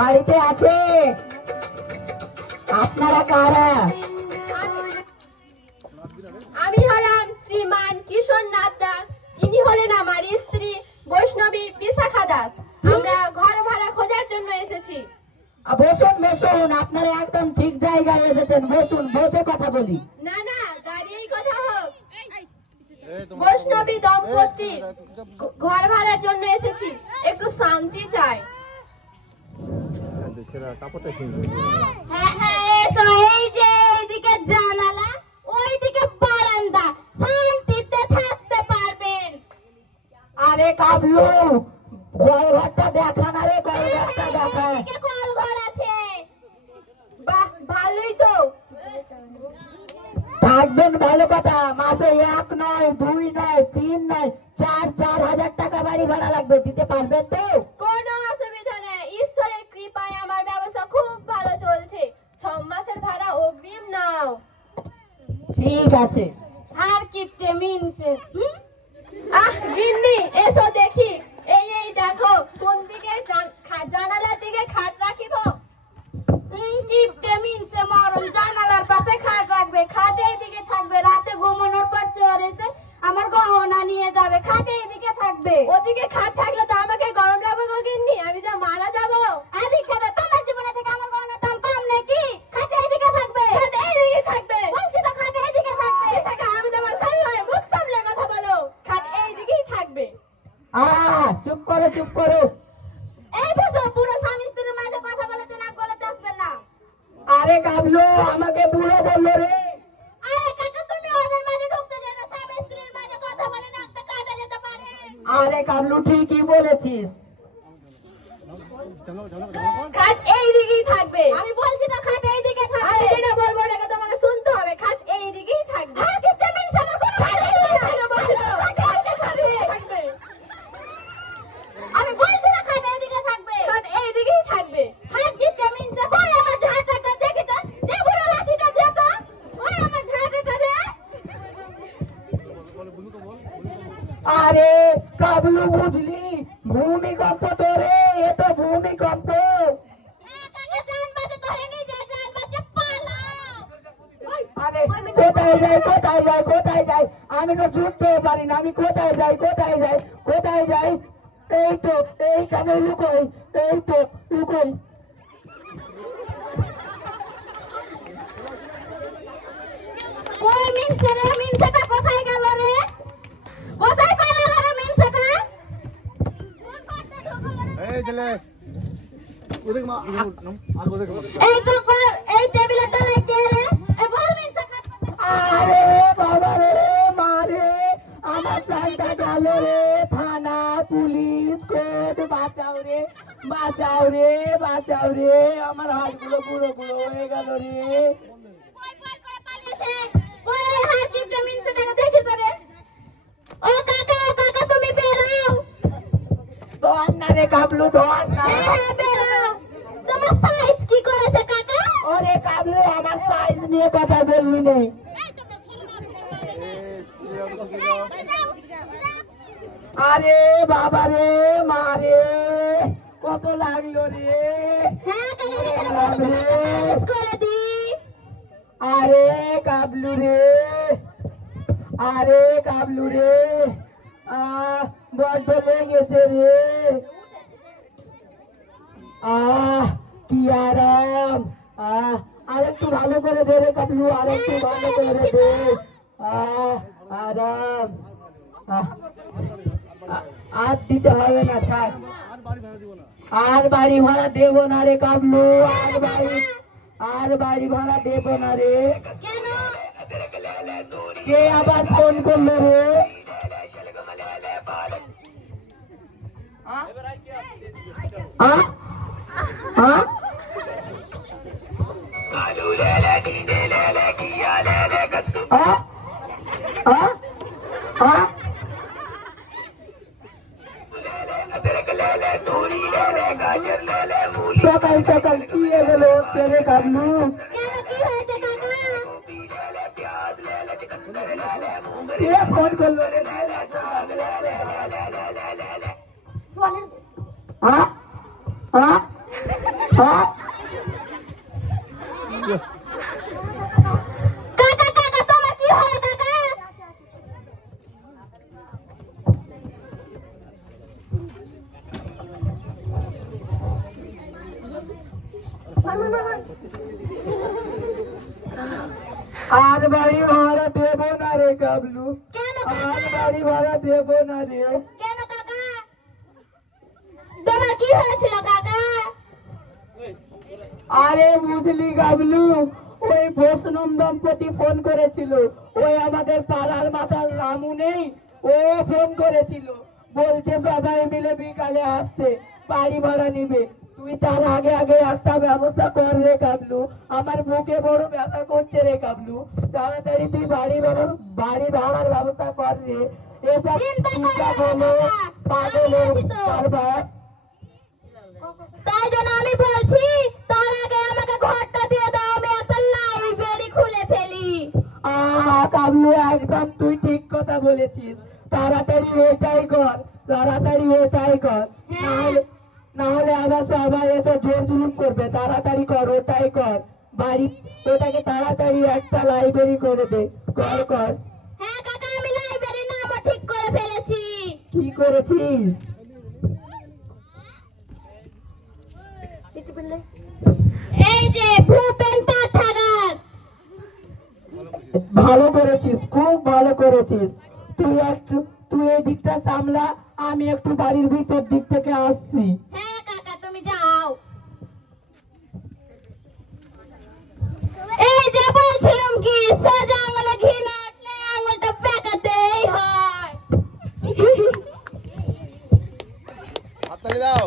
বাড়িতে আছে? আপনারা কারা? আমি হলাম শ্রীমান কিশোর নাথ দাস, ইনি হলেন আমার স্ত্রী বৈষ্ণবী বিশাখা দাস। আমরা ঘর ভাড়া খোঁজার জন্য এসেছি। বসুন বসুন, আপনারা একদম ঠিক জায়গায় এসেছেন। বসুন, বসে কথা বলি। না না, দাঁড়িয়েই কথা হোক। বৈষ্ণবী দম্পতি ঘর ভাড়ার জন্য এসেছি, একটু শান্তি চাই। হ্যাঁ হ্যাঁ, এসো। এই যে এইদিকে জানালা, ওইদিকে বারান্দা, শান্তিতে থাকতে পারবেন। আরে কাবলু, ঘরটা দেখা না রে, ঘরটা দেখা। এদিকে কল ঘর আছে। বাহ, ভালোই তো। থাকবেন ভালো কথা। মাসে 1 নয় 2 নয় 3 নয় 4,000 টাকা বাড়ি ভাড়া লাগবে। দিতে পারবেন তো? কোনো অসুবিধা নেই, ঈশ্বরের কৃপায় আমার ব্যবসা খুব ভালো চলছে। 6 মাসের ভাড়া অগ্রিম নাও। ঠিক আছে। আর কিপটে মিনছে। আহ গিন্নি, এসো দেখি। এই দেখো, কোন দিকে জানালার দিকে খাট রাখিব? কিপটে মিনছে মরণ। জানালার পাশে খাট রাখবে, খাট এইদিকে থাকবে। রাতে ঘুমানোর পর চোর এসে আমার গহনা নিয়ে যাবে, খাট এইদিকে থাকবে। ওদিকে খাট থাকলে তো আমাকে গরম লাগবে গো গিন্নি, আমি যা মারা যাবো। আরে কেন, তোমার জীবনে থেকে আমার গহনার দাম কম নাকি? খাট এইদিকে থাকবে। খাট এইদিকে থাকবে। বলছি তো খাট এইদিকে থাকবে। আমি তোমার স্বামী হয়ে মুখ সামলে কথা বলো। খাট এইদিকেই থাকবে। চুপ করো চুপ করো। এই বসো, পুরো স্বামী স্ত্রীর মাঝে কথা বলতে না গলাতে আসবেন না। আরে কাবলু, আমাকে বুড়ো বললো রে। আরে কাকা, তুমি ওদের মাঝে ঢুকতে যাও না। স্বামী স্ত্রীর মাঝে কথা বলে না, একটা কাটা যেতে পারে। আরে কাবলু, ঠিকই বলেছিস। খাট এইদিকেই থাকবে। আমি বলছি তো খাট এইদিকে আমি থাকবে। যেটা বলবো ওটাকে তোমাকে শুনতে হবে। খাট এইদিকেই থাকবে। আর কিপটে মিনছে আমার কোনো খাট এইদিকেই থাকবে বলছি তো। খাট এইদিকেই থাকবে। আমি বলছি না খাট এইদিকে থাকবে। খাট এইদিকেই থাকবে। আর কিপটে মিনছে। কই আমার ঝাঁটাটা দেখি তো। দে বুড়ো লাঠিটা দে তো। ওই আমার ঝাঁটাটা দে। আরে কাবলু, বুঝলি, ভূমিকম্প তো রে, এ তো ভূমিকম্প। কাকা, জান বাঁচে তাহলে নিজের জান বাঁচে পালাও। আরে কোথায় যাই কোথায় যাই কোথায় যাই, আমি তো ছুটতে পারি না। আমি কোথায় যাই কোথায় যাই কোথায় যাই? এই তো এইখানে লুকোই, এই তো লুকোই। কই মিনছে রে? মিনছেটা কোথায় গেল রে? কোথায় পালালো রে মিনছেটা? এই ছেলে ওদিকে মা আর ওদিকে মা এই তো এই টেবিলের তলায় কে রে? এ বল মিনছে খাট কোথায়? আরে বাবা রে, মারে আমার চালটা গেল রে। থানা, পুলিশ, কোর্ট, বাঁচাও রে, বাঁচাও রে, বাঁচাও রে। আমার হাতগুলো বুড়ো বুড়ো হয়ে গেল রে। কই করে পালিয়েছে? ওই হাত টিপটা মিনছেটাকে দেখি তো রে। ও কাকা তুমি বেরাও। ধর না রে কাবলু, ধর না। হ্যাঁ বেরাও। তোমার সাইজ কি করেছে কাকা? ওরে কাবলু, আমার সাইজ নিয়ে কথা বলবি নে। আরে বাবা রে, মারে কত লাগলো রে। হ্যাঁ কাকা, এখানে বসে তোমাকে সাইজ করে দি। আরে কাবলু রে, আরে কাবলু রে, বড্ড লেগেছে রে। কি আরাম। আরেকটু ভালো করে দে রে কাবলু, আরেকটু ভালো করে দে। আরাম। আর দিতে হবে না, ছাড়। আর বাড়ি ভাড়া দেবো না রে কাবলু, আর বাড়ি ভাড়া দেবো না রে। কেন? কে আবার ফোন করলো রে? সকাল সকাল কি এগুলো হচ্ছে রে কাবলু? কেন, কি হয়েছে কাকা? কে ফোন করলো রে? আর বাড়ি ভাড়া দেবো না রে গাবলু, কেন আর কাকা? বাড়ি ভাড়া দেবো না রে। কেন কাকা? তোমার কি হয়েছিল কাকা? আরে বুঝলি গাবলু, ওই বৈষ্ণব দম্পতি ফোন করেছিল, ওই আমাদের পাড়ার মাথার রামু নেই, ও ফোন করেছিল, বলছে সবাই মিলে বিকালে আসছে, বাড়ি ভাড়া নিবে। তুই তার আগে আগে একটা ব্যবস্থা কর রে গাবলু, আমার বুকে বড় ব্যথা করছে রে গাবলু, তাড়াতাড়ি তুই বাড়ি ভাড়ার ব্যবস্থা কর রে। এসব চিন্তা চিন্তা করো না করলে কাকা, পাগল আমি আছি তো। কারবার। তাই জন্য আমি বলছি তার আগে আমাকে ঘরটা দিয়ে দাও, আমি একটা লাইব্রেরি খুলে ফেলি। আহা কাবলু, একদম তুই ঠিক কথা বলেছিস, তাড়াতাড়ি ওটাই কর, তাড়াতাড়ি ওটাই কর, না হলে আবার সবাই এসে জোর জুলুম করবে। তাড়াতাড়ি কর, ওটাই কর, বাড়ি ওটাকে তাড়াতাড়ি একটা লাইব্রেরি করে দে, কর কর। হ্যাঁ কাকা, আমি লাইব্রেরির নামও ঠিক করে ফেলেছি। কি করেছিস? এই যে ভূপেন পাঠাগার। ভালো করেছিস, খুব ভালো করেছিস। তুই এই দিকটা সামলা, আমি একটু বাড়ির ভিতর দিক থেকে আসছি। হ্যাঁ কাকা, তুমি যাও। এই যে বলছিলাম কি, সোজা আঙুলে ঘি না উঠলে আঙুলটা বেঁকাতেই হয়। হাততালি দাও।